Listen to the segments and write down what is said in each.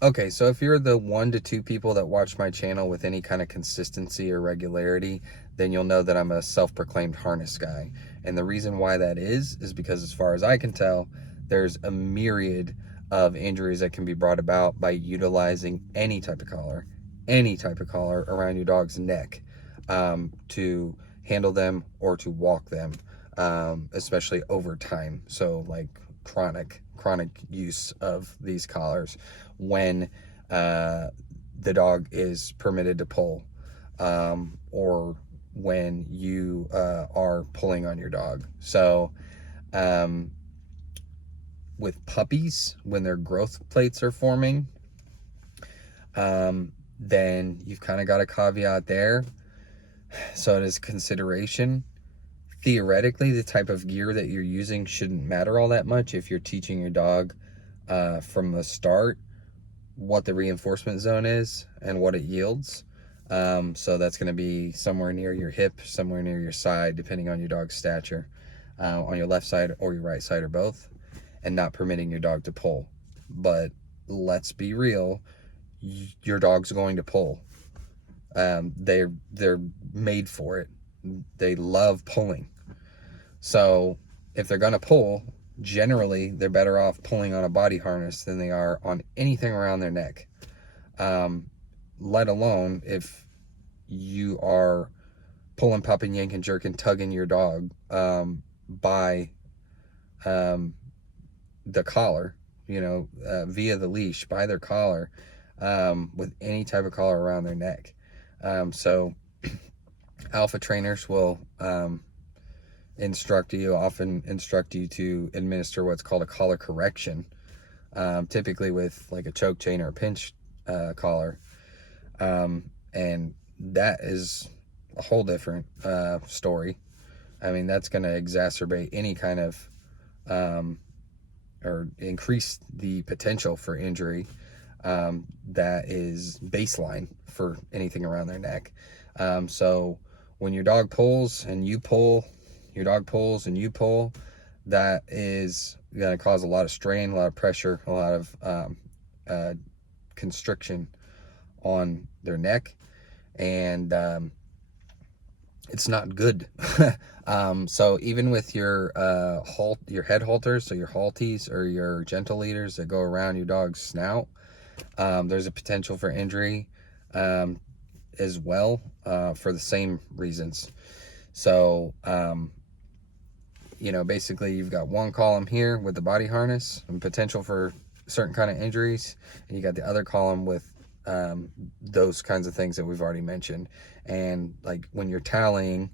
Okay, so if you're the 1 to 2 people that watch my channel with any kind of consistency or regularity, then you'll know that I'm a self-proclaimed harness guy. And the reason why that is because as far as I can tell, there's a myriad of injuries that can be brought about by utilizing any type of collar around your dog's neck, to handle them or to walk them, especially over time. So like chronic use of these collars when the dog is permitted to pull, or when you are pulling on your dog. So um, with puppies, when their growth plates are forming, then you've kind of got a caveat there. So it is consideration. Theoretically, the type of gear that you're using shouldn't matter all that much if you're teaching your dog from the start what the reinforcement zone is and what it yields. So that's going to be somewhere near your hip, somewhere near your side, depending on your dog's stature, on your left side or your right side or both, and not permitting your dog to pull. But let's be real, your dog's going to pull. They're made for it. They love pulling. So if they're going to pull, generally they're better off pulling on a body harness than they are on anything around their neck. Let alone if you are pulling, popping, yanking, jerking, tugging your dog by the collar, via the leash, by their collar, with any type of collar around their neck. So alpha trainers will often instruct you to administer what's called a collar correction, typically with like a choke chain or a pinch collar. And that is a whole different story. I mean, that's going to exacerbate any kind of or increase the potential for injury that is baseline for anything around their neck. So when your dog pulls and you pull, your dog pulls and you pull, that is going to cause a lot of strain, a lot of pressure, a lot of constriction on their neck, and it's not good. So even with your your head halters, so your halties or your gentle leaders that go around your dog's snout, there's a potential for injury as well, for the same reasons. So basically you've got one column here with the body harness and potential for certain kind of injuries, and you got the other column with those kinds of things that we've already mentioned. And like when you're tallying,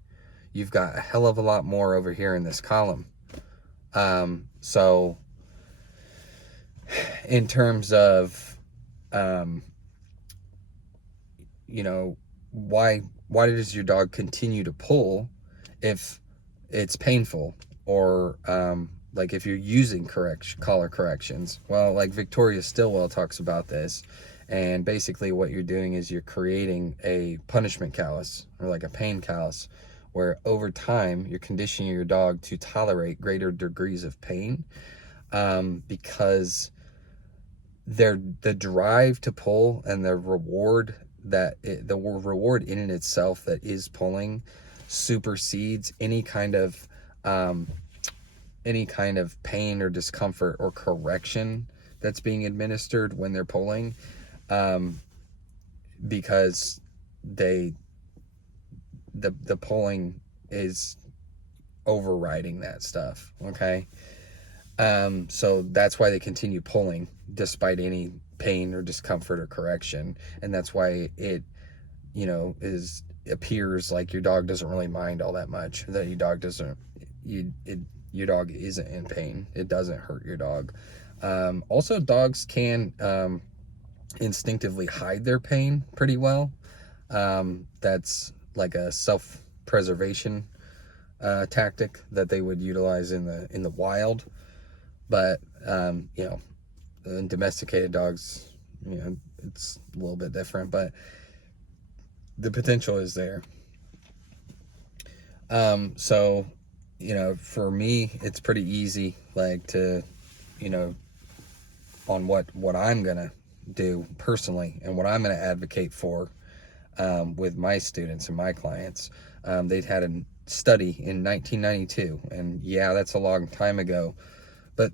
you've got a hell of a lot more over here in this column. So in terms of why does your dog continue to pull if it's painful, or like if you're using collar corrections? Well, like Victoria Stilwell talks about this, and basically what you're doing is you're creating a punishment callus, or like a pain callus, where over time you're conditioning your dog to tolerate greater degrees of pain, because the drive to pull and the reward in and itself that is pulling supersedes any kind of pain or discomfort or correction that's being administered when they're pulling, because the pulling is overriding that stuff. Okay. So that's why they continue pulling despite any pain or discomfort or correction. And that's why it appears like your dog doesn't really mind all that much, that your dog isn't in pain. It doesn't hurt your dog. Also, dogs can instinctively hide their pain pretty well. That's like a self-preservation tactic that they would utilize in the wild. But in domesticated dogs, it's a little bit different, but the potential is there. So for me, it's pretty easy, like to on what I'm gonna do personally, and what I'm going to advocate for with my students and my clients. They'd had a study in 1992, and yeah, that's a long time ago, but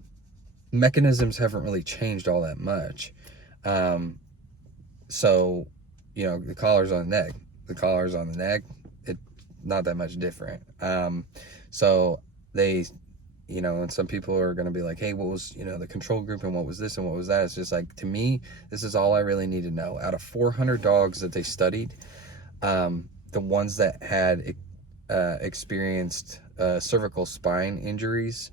mechanisms haven't really changed all that much. So, the collar's on the neck, it's not that much different. So they, and some people are going to be like, hey, what was, the control group, and what was this and what was that? It's just like, to me, this is all I really need to know. Out of 400 dogs that they studied, the ones that had experienced cervical spine injuries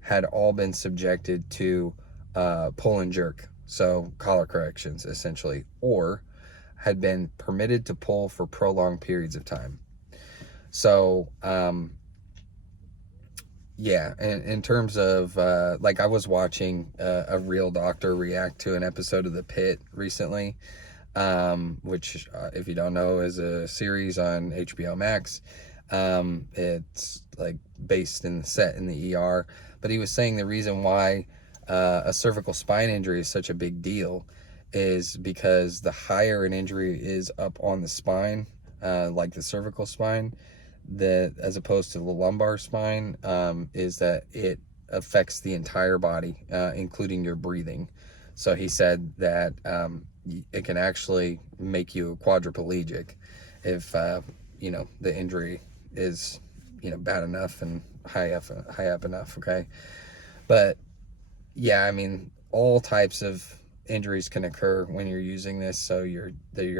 had all been subjected to pull and jerk, so collar corrections essentially, or had been permitted to pull for prolonged periods of time. So yeah, in terms of like, I was watching a real doctor react to an episode of The Pit recently, which, if you don't know, is a series on HBO Max. It's like based set in the ER, but he was saying the reason why a cervical spine injury is such a big deal is because the higher an injury is up on the spine, like the cervical spine, that as opposed to the lumbar spine, is that it affects the entire body, including your breathing. So he said that it can actually make you quadriplegic if the injury is bad enough and high up enough. Okay, but yeah, I mean, all types of injuries can occur when you're using this. So your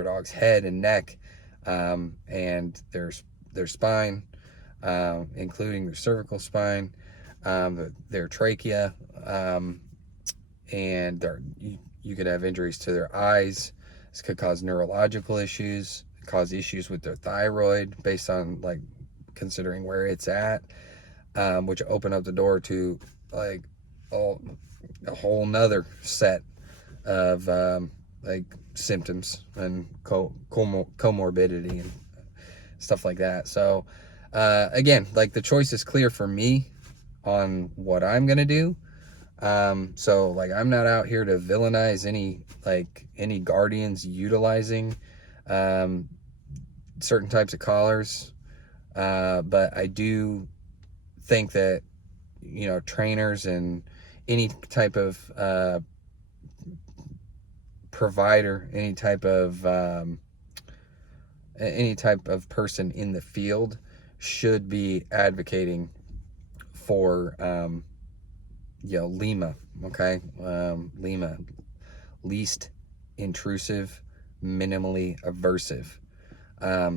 dog's head and neck, and their spine, including their cervical spine, their trachea, and you could have injuries to their eyes. This could cause neurological issues, cause issues with their thyroid based on, like, considering where it's at, which open up the door to like a whole nother set of like symptoms and comorbidity and stuff like that. So again, like, the choice is clear for me on what I'm gonna do. So, like, I'm not out here to villainize any guardians utilizing certain types of collars, but I do think that trainers and any type of provider, any type of person in the field should be advocating for LEMA. Okay, LEMA, least intrusive, minimally aversive.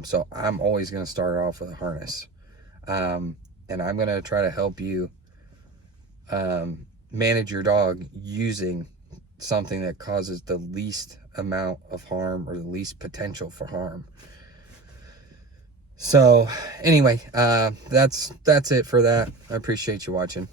So I'm always going to start off with a harness, and I'm going to try to help you manage your dog using something that causes the least amount of harm or the least potential for harm. So anyway, that's it for that. I appreciate you watching.